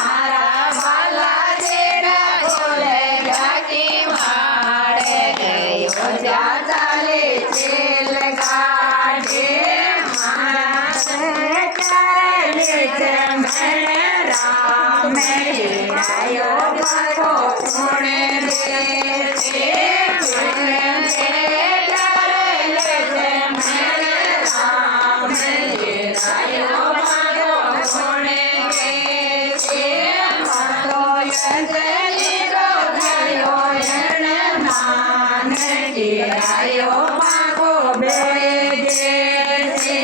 મારા વાલા જેડા બોલે જાતી માડે ગયો જ્યાં ચાલે છેલ ગાઢે મારા ચાલે છે મને રામ હેરાયો ભાગો કોણે રે Ayo mago beje se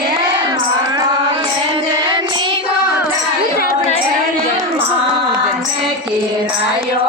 mano yeni go dayo ene mane kirayo